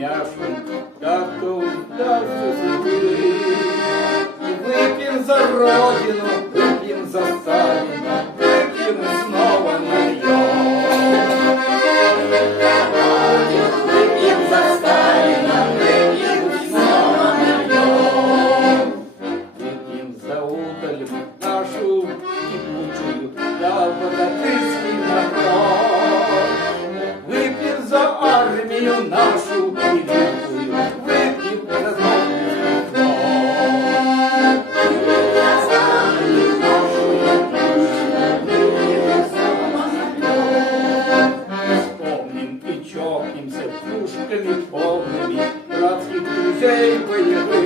умяшем, как-то удастся забыть. Выпьем за Родину, выпьем за Сталина, выпьем и снова нальем. Выпьем за Сталина, выпьем и снова нальем. Выпьем за удаль нашу кипучую, за богатырский народ. Выпьем за армию нашу великую, выпьем за доблестный флот. Вспомним и чокнемся кружками полными братских друзей боевых.